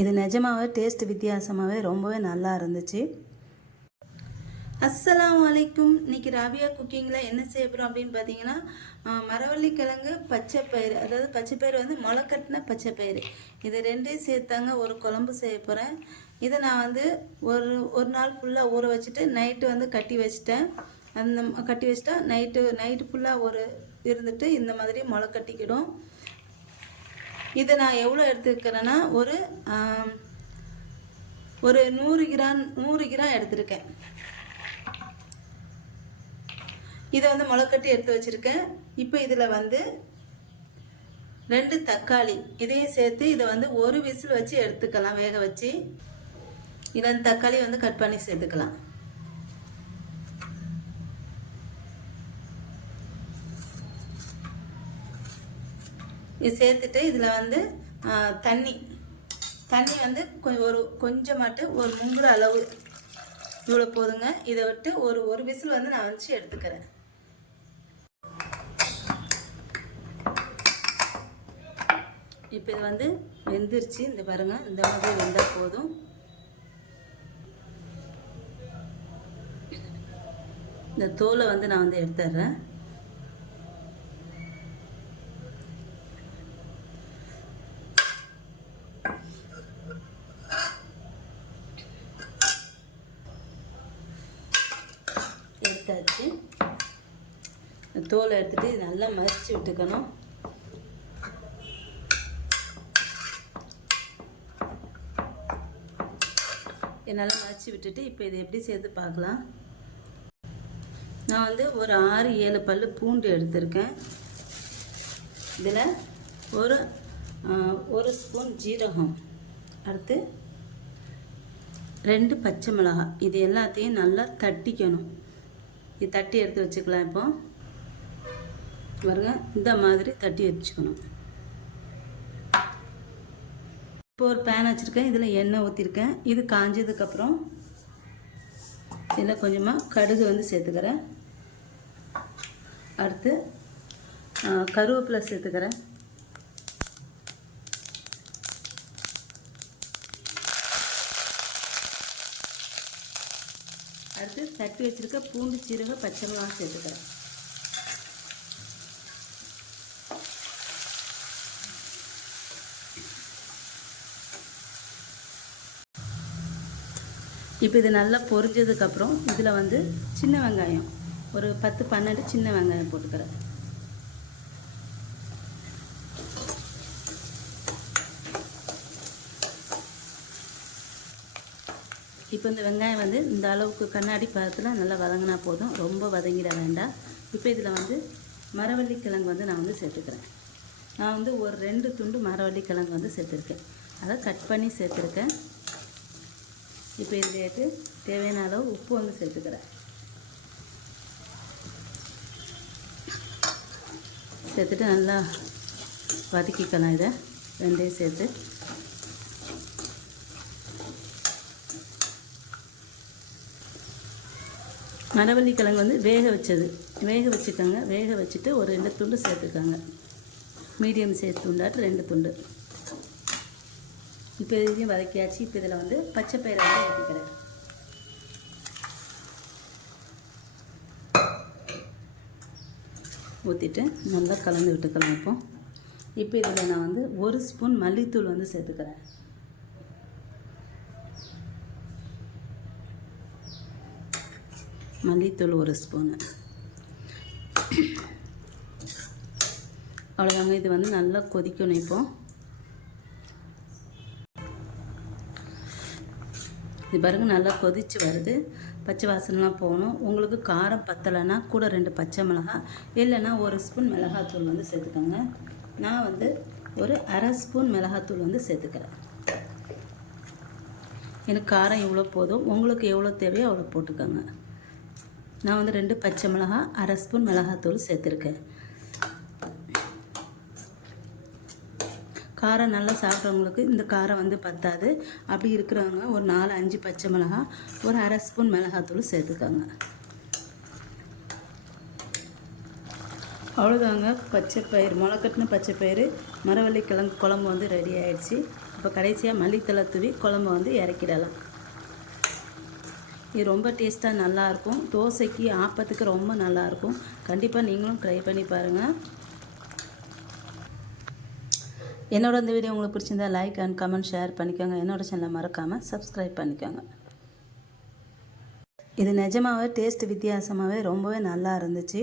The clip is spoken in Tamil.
இது நிஜமாவே டேஸ்ட் வித்தியாசமாகவே ரொம்பவே நல்லா இருந்துச்சு. அஸ்ஸலாமு அலைக்கும். இன்றைக்கி ராபியா குக்கிங்கில் என்ன செய்ய போகிறோம் அப்படின்னு பார்த்தீங்கன்னா, மரவள்ளிக்கிழங்கு பச்சைப்பயிறு, அதாவது பச்சைப்பயிறு வந்து முளைக்கட்டின பச்சைப்பயிறு, இது ரெண்டையும் சேர்த்தாங்க ஒரு குழம்பு செய்ய போகிறேன். இதை நான் வந்து ஒரு நாள் ஃபுல்லாக ஊற வச்சுட்டு நைட்டு வந்து கட்டி வச்சிட்டேன். கட்டி வச்சிட்டா நைட்டு ஃபுல்லாக இருந்துட்டு இந்த மாதிரி முளைக்கட்டிக்கிடும். இதை நான் எவ்வளோ எடுத்துக்கிறேன்னா ஒரு 100 கிராம் எடுத்துருக்கேன். இதை வந்து முளைக்கட்டி எடுத்து வச்சுருக்கேன். இப்போ இதில் வந்து 2 தக்காளி இதையும் சேர்த்து இதை வந்து ஒரு விசில் வச்சு எடுத்துக்கலாம், வேக வச்சு. இதை தக்காளி வந்து கட் பண்ணி சேர்த்துக்கலாம். இது சேர்த்துட்டு இதில் வந்து தண்ணி வந்து கொஞ்சமாட்டு ஒரு முங்குற அளவு இவ்வளோ போதுங்க. இதை விட்டு ஒரு விசில் வந்து நான் வச்சு எடுத்துக்கிறேன். இப்போ இது வந்து வெந்துருச்சு. இந்த பாருங்க, இந்த மாதிரி வெந்தால் போதும். இந்த தோலை வந்து நான் வந்து எடுத்துடுறேன். எடுத்தாச்சு. தோலை எடுத்துட்டு நல்லா மறிச்சு விட்டுக்கணும். நல்லா மறிச்சு விட்டுட்டு இப்போ இதை எப்படி சேர்த்து பார்க்கலாம். நான் வந்து ஒரு 6-7 பல்லு பூண்டு எடுத்திருக்கேன். இதில் ஒரு ஸ்பூன் ஜீரகம், அடுத்து 2 பச்சை மிளகாய், இது எல்லாத்தையும் நல்லா தட்டிக்கணும். இது தட்டி எடுத்து வச்சுக்கலாம். இப்போ பாருங்க, இந்த மாதிரி தட்டி வச்சுக்கணும். இப்போ ஒரு பேன் வச்சுருக்கேன். இதில் எண்ணெய் ஊற்றிருக்கேன். இது காஞ்சதுக்கப்புறம் இதில் கொஞ்சமாக கடுகு வந்து சேர்த்துக்கிறேன். அடுத்து கருவேப்பிலை சேர்த்துக்கிறேன். அடுத்து தட்டி வச்சுருக்க பூண்டு, சீரகம், பச்சை மிளகாய் சேர்த்துக்கிறேன். இப்போ இது நல்லா பொரிஞ்சதுக்கப்புறம் இதில் வந்து சின்ன வெங்காயம் ஒரு 10-12 சின்ன வெங்காயம் போட்டுக்கிறேன். இப்போ இந்த வெங்காயம் வந்து இந்த அளவுக்கு கண்ணாடி பதத்தில் நல்லா வதங்கினா போதும், ரொம்ப வதங்கிட வேண்டாம். இப்போ இதில் வந்து மரவள்ளிக்கிழங்கு வந்து நான் வந்து சேர்த்துக்கிறேன். நான் வந்து ஒரு 2 துண்டு மரவள்ளிக்கிழங்கு வந்து சேர்த்துருக்கேன். அதை கட் பண்ணி சேர்த்துருக்கேன். இப்போ இதுக்கு தேவையான அளவு உப்பு வந்து சேர்த்துக்கிறேன். சேர்த்துட்டு நல்லா வதக்கிக்கலாம். இதை ரெண்டையும் சேர்த்து மரவள்ளிக்கிழங்கு வந்து வேக வச்சுக்கோங்க. வேக வச்சுட்டு ஒரு 2 துண்டு சேர்த்துக்கோங்க. மீடியம் சைஸ் துண்டாட்டு 2 துண்டு. இப்போ இதையும் வதக்கியாச்சு. இப்போ இதில் வந்து பச்சைப்பயிரை வந்து ஊற்றிக்கிறேன். ஊற்றிட்டு நல்லா கலந்து விட்டுக்கலாம். இப்போ இதில் நான் வந்து 1 ஸ்பூன் மல்லித்தூள் வந்து சேர்த்துக்கிறேன். மல்லித்தூள் 1 ஸ்பூனு. அவ்வளோதாங்க. இது வந்து நல்லா கொதிக்கணும். இப்போ இது பாருங்கள், நல்லா கொதித்து வருது. பச்சை வாசனைலாம் போகணும். உங்களுக்கு காரம் பத்தலைன்னா கூட 2 பச்சை மிளகாய், இல்லைன்னா 1 ஸ்பூன் மிளகாத்தூள் வந்து சேர்த்துக்கோங்க. நான் வந்து ஒரு அரை ஸ்பூன் மிளகாத்தூள் வந்து சேர்த்துக்கிறேன். எனக்கு காரம் இவ்வளோ போதும். உங்களுக்கு எவ்வளோ தேவையோ அவ்வளோ போட்டுக்கோங்க. நான் வந்து 2 பச்சை மிளகாய், அரை ஸ்பூன் மிளகாத்தூள் சேர்த்துருக்கேன். காரம் நல்லா சாப்பிட்றவங்களுக்கு இந்த காரம் வந்து பத்தாது. அப்படி இருக்கிறவங்க ஒரு 4-5 பச்சை மிளகாய், ஒரு அரை ஸ்பூன் மிளகாத்தூள் சேர்த்துக்கோங்க. அவ்வளோதாங்க. பச்சைப்பயிறு, முளைக்கட்டின பச்சைப்பயிறு மரவள்ளிக்கிழங்கு குழம்பு வந்து ரெடி ஆகிடுச்சு. இப்போ கடைசியாக மல்லித்தலை தூவி குழம்பு வந்து இறக்கிடலாம். இது ரொம்ப டேஸ்ட்டாக நல்லாயிருக்கும். தோசைக்கு ஆப்பத்துக்கு ரொம்ப நல்லாயிருக்கும். கண்டிப்பாக நீங்களும் ட்ரை பண்ணி பாருங்கள். என்னோட இந்த வீடியோ உங்களுக்கு பிடிச்சிருந்தா லைக் அண்ட் கமெண்ட் ஷேர் பண்ணிக்கோங்க. என்னோடய சேனலை மறக்காமல் சப்ஸ்கிரைப் பண்ணிக்கோங்க. இது நிஜமாகவே டேஸ்ட் வித்தியாசமாகவே ரொம்பவே நல்லா இருந்துச்சு.